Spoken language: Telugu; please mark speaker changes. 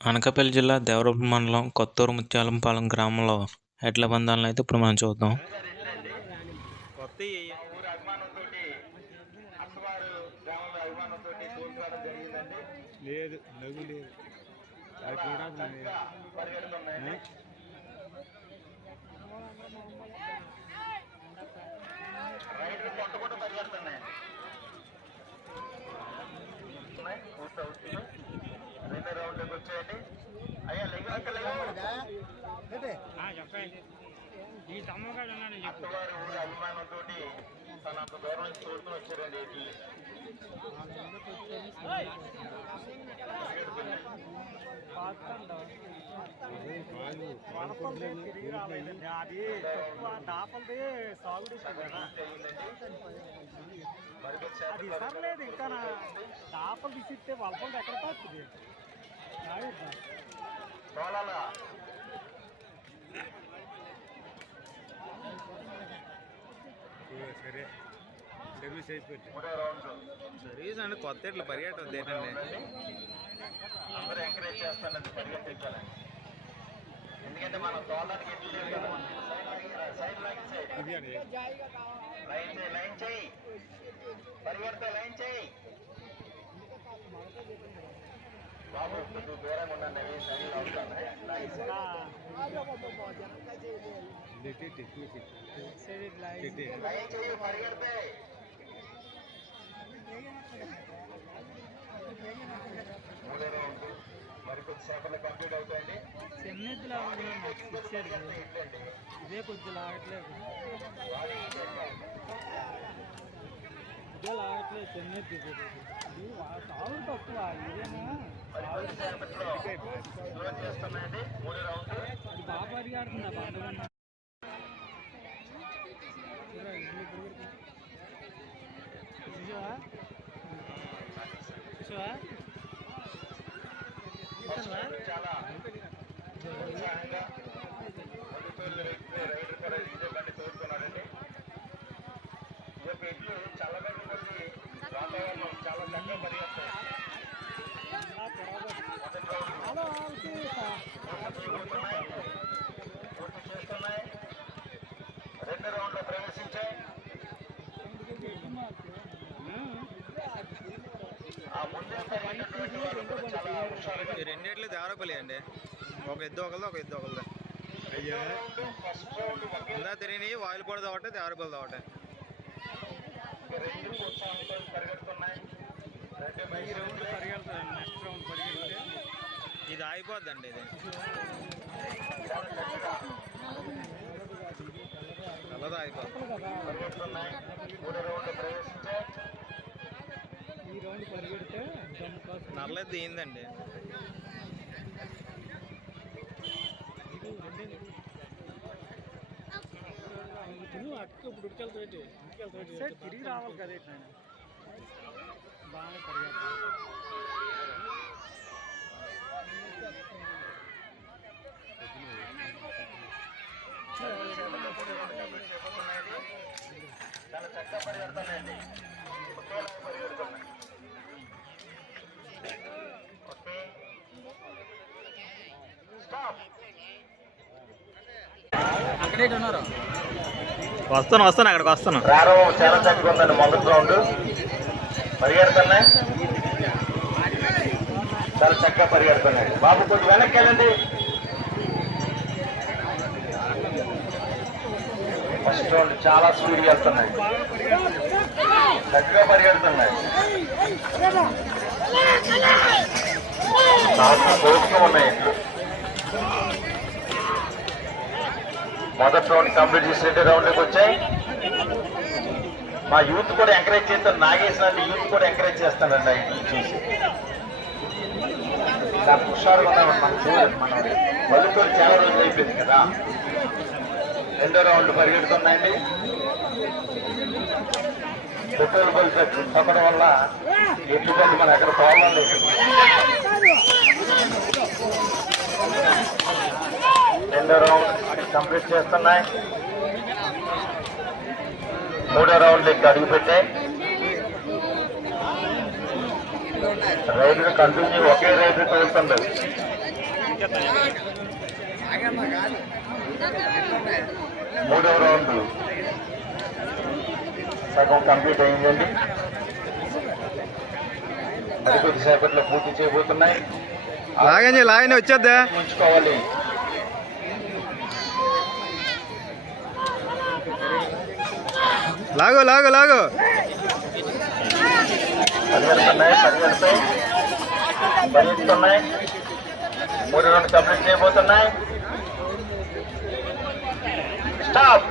Speaker 1: అనకాపల్లి జిల్లా దేవరపల్లి మండలం కొత్తూరు ముత్యాలంపాలెం గ్రామంలో ఎడ్ల పందాలను అయితే ఇప్పుడు మనం చూద్దాం
Speaker 2: లేదు లేదు అది చూడాలి
Speaker 3: పరిగెడుతున్నాయండి రైతులు కొట్టుకుంటూ పరిగెడుతున్నాయండి ఉన్నాయి. పూర్తి అవుతుంది. రెండో రౌండ్లోకి వచ్చేయండి అయ్యా లెగ్
Speaker 2: ఈ తమ్మగాడు
Speaker 3: అభిమానంతో తన అంత దూరం నుంచి వచ్చారండి
Speaker 2: అది దాపలది సాగుడు కదా అది ఇసరలేదు ఇంకా దాపలు తీసిస్తే వలపలు ఎక్కడ పోతుంది సర్వీస్ అయిపోయింది
Speaker 3: మూడో రౌండ్
Speaker 4: సర్వీస్ అండి కొత్త ఇట్లా పరిగెట్టదు ఏంటండి
Speaker 3: అందరూ ఎంకరేజ్ చేస్తానండి పరిగెత్తించాలని ఎందుకంటే మనం తోలానికి ఎడ్లు లేవు కదా side line side
Speaker 2: biryani
Speaker 3: line చేయి లైన్ చేయి పరిగెడితే లైన్ చేయి బాబు కొద్దిగా దూరంగా ఉండండి అవి సైడ్ అవుతాయి లైన్ లైన్ చేయి పరిగెడితే మూడో రౌండ్ మరి కొద్ది సేపట్లో కంప్లీట్ అవుతాయండి
Speaker 2: ఇచ్చారు ఇదే కొద్ది లాగట్లేదు. ఇదే లాగట్లేదు చెన్నెద్దు సాగు తక్కువ ఇదేనా?
Speaker 3: మరి కొద్ది సేపట్లో క్లోజ్ చేస్తున్నాయండి మూడో రౌండ్
Speaker 2: అది బాగా పరిగాడుతుంది ఆ పండుగ చూసావా చూసావా
Speaker 3: చాలా ఉత్సాహంగా ముందు రైడర్ కూడా ఇదే బండి తోలుతున్నాడండి ఈ యొక్క ఎడ్లు చల్లబడి వాతావరణం చాలా చక్కగా పరిగెత్తాయి మొదటి పూర్తి చేయబోతున్నాయి పూర్తి చేస్తున్నాయి రెండు రౌండ్లో ప్రవేశించాయి ఆ ముందే పరిగెట్టినటువంటి వాళ్ళు కూడా చాలా హుషారుగా
Speaker 4: ఈ రెండిట్లు దేవరపల్లి అండి. ఒక ఎద్దు ఒకరిది ఒక ఎద్దు ఒకరిది
Speaker 2: అయ్యా.
Speaker 4: ఇందా తిరిగి
Speaker 3: రౌండ్
Speaker 2: పరిగెడతాను నెక్స్ట్ రౌండ్ పరిగెడితే.
Speaker 4: ఇది ఆగిపోద్దండి ఇది. కలదా ఆగిపోద్ది.
Speaker 2: ఉడికెళ్తాయి ఉడికెళ్తాయి తిరిగి రావాలి కదా బాగా
Speaker 3: చాలా చక్కగా పరిగెడుతున్నాయండి ఒకేలా పరిగెడుతున్నాయి ఓకే స్టాప్
Speaker 2: అక్కడే ఉన్నారు
Speaker 4: వస్తాను వస్తాను అక్కడికి వస్తాను
Speaker 3: ప్రారంభం చాలా చక్కగా ఉందండి మొదటి రౌండ్ పరిగెడుతున్నాయి చాలా చక్కగా పరిగెడుతున్నాయి. బాబు కొద్ది వెనక్కి వెళ్ళండి. ఫస్ట్ రౌండ్ చాలా స్పీడ్గా వెళ్తున్నాయి. చక్కగా పరిగెడుతున్నాయి. ఉన్నాయి. మొదటి రౌండ్ కంప్లీట్ చేసి రెండో రౌండ్లోకి వచ్చాయి. మా యూత్ కూడా ఎంకరేజ్ చేస్తారు. నాగేశ్ యూత్ కూడా ఎంకరేజ్ చేస్తానండి ఆయన చూసి. చాలా హుషారుగా ఉన్నామండి చూడండి మనం పల్లెటూరు చాలా రోజులు అయిపోయింది కదా. రెండో రౌండ్ పరిగెడుతున్నాయండి. పెట్రోల్ బల్ తప్పడం వల్ల ఎటువంటి మన ఎక్కడ ప్రాబ్లం లేదు. రెండో రౌండ్ కంప్లీట్ చేస్తున్నాయి. మూడో రౌండ్ లెక్క పెట్టాయి రైడర్ కంటిన్యూ ఒకే రైడర్ తోలుతుంది మూడవ రౌండ్ సగం కంప్లీట్ అయిందండి. మరి కొద్దిసేపట్లో పూర్తి చేయబోతున్నాయి.
Speaker 4: లాగండి లాగండి వచ్చేద్దా?
Speaker 3: ఉంచుకోవాలి
Speaker 4: లాగో లాగో లాగో.
Speaker 3: మూడు రెండు కంప్లీట్ చేయబోతున్నాయి స్టాప్